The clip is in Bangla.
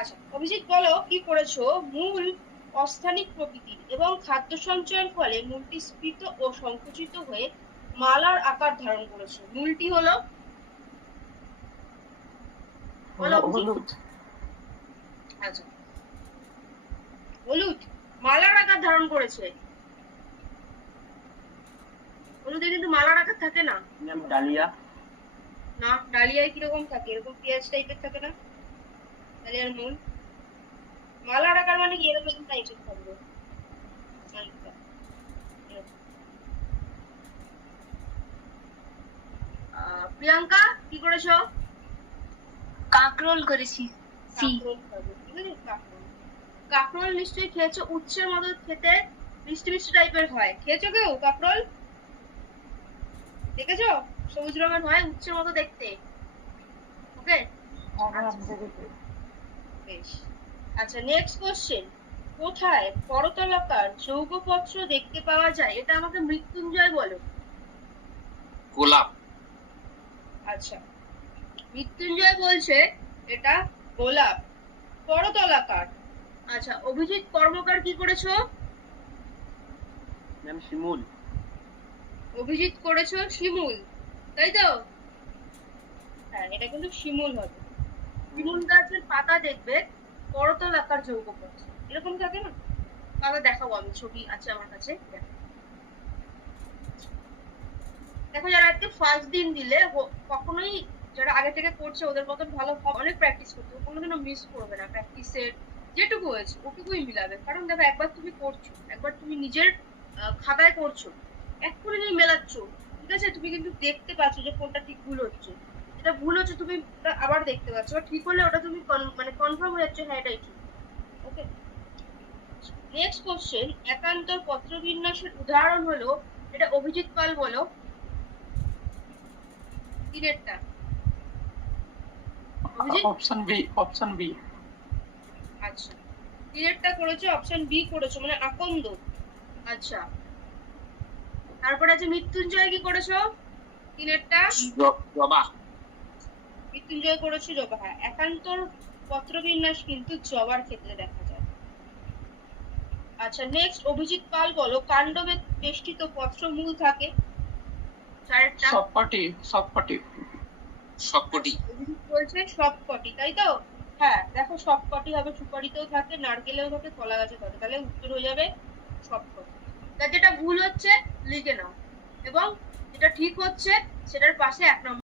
আচ্ছা, অভিজিৎ বলো কি করেছো? মূল অস্থানিক প্রকৃতির এবং খাদ্য সঞ্চয়ের ফলে মূলটি স্ফীত ও সংকুচিত হয়ে মালার আকার ধারণ করেছে। মূলটি হলো, বলো অভিজিৎ। হলুদ। আচ্ছা, হলুদ মালার আকার ধারণ করেছে। হলুদে কিন্তু মালার আকার থাকে না। ডালিয়া। না, ডালিয়ায় কিরকম থাকে? এরকম পেঁয়াজ টাইপের থাকে না ডালিয়ার মূল? মালার আকার মানে কি এরকম টাইপের থাকবে মালটা, এরকম। প্রিয়াঙ্কা কি করেছো? কাকরোল করেছি। কাঁকরোল খাবে, ঠিক আছে। কাঁকরোল, কাঁকরোল নিশ্চয়ই খেয়েছো। উচ্ছের মতো খেতে মিষ্টি মিষ্টি টাইপের হয়। খেয়েছো কেউ কাঁকরোল? দেখেছো? সবুজ রঙের হয়, উচ্ছের মতো দেখতে। ওকে, বেশ। আচ্ছা, নেক্সট কোশ্চেন। কোথায় করতলাকার যৌগপত্র দেখতে পাওয়া যায়? এটা আমাকে মৃত্যুঞ্জয় বলো। গোলাপ। আচ্ছা, মৃত্যুঞ্জয় বলছে এটা গোলাপ, করতলাকার। আচ্ছা, অভিজিৎ কর্মকার কি করেছো? ম্যাম শিমুল। অভিজিৎ করেছো শিমুল, তাই তো? হ্যাঁ, এটা কিন্তু শিমুল হবে। শিমুল গাছের পাতা দেখবে করতলাকার যৌগপত্র এরকম থাকে না। পাতা দেখাবো আমি, ছবি আছে আমার কাছে। দেখো, যারা আজকে ফার্স্ট দিন দিলে কখনোই, যারা আগে থেকে করছে ওদের মতন ভালো অনেক প্র্যাকটিস করতে হবে, কোনোদিনও মিস করবে না। প্র্যাকটিসের যেটুকু হয়েছে ওটুকুই মিলাবে। কারণ দেখো, একবার তুমি করছো, একবার তুমি নিজের খাতায় করছো, এক্ষুনি তুমি মেলাচ্ছ, ঠিক আছে? তুমি কিন্তু দেখতে পাচ্ছ যে কোনটা ঠিক ভুল হচ্ছে। যেটা ভুল হচ্ছে তুমি ওটা আবার দেখতে পাচ্ছ, ঠিক হলে ওটা তুমি মানে কনফার্ম হয়ে যাচ্ছে, হ্যাঁ এটাই ঠিক। ওকে, নেক্সট কোশ্চেন। একান্তর পত্রবিন্যাসের উদাহরণ হলো, এটা অভিজিৎ পাল বলো। তিনেরটা অপশন বি, অপশন বি। আচ্ছা, তিনেরটা করেছো, অপশন বি করেছো, মানে আকন্দ। আচ্ছা, তারপরে আছে মৃত্যুঞ্জয়, কি করেছো? তিনেরটা জবা। মৃত্যুঞ্জয় করেছো জবা। হ্যাঁ, একান্তর পত্রবিন্যাস কিন্তু জবার ক্ষেত্রে দেখা যায়। আচ্ছা, নেক্সট অভিজিৎ পাল বলো, কাণ্ড বেষ্টিত পত্র মূল থাকে। চারটা সবকটি, সবকটি। সবকটি। অভিজিৎ বলছে সবকটি, তাই তো? হ্যাঁ, দেখো, সবকটি হবে। সুপারিতেও থাকে, নারকেলেও থাকে, কলা গাছে থাকে। তাহলে উত্তর হয়ে যাবে সবকটি। তা যেটা ভুল হচ্ছে লিখে নাও, এবং যেটা ঠিক হচ্ছে সেটার পাশে 1 নম্বর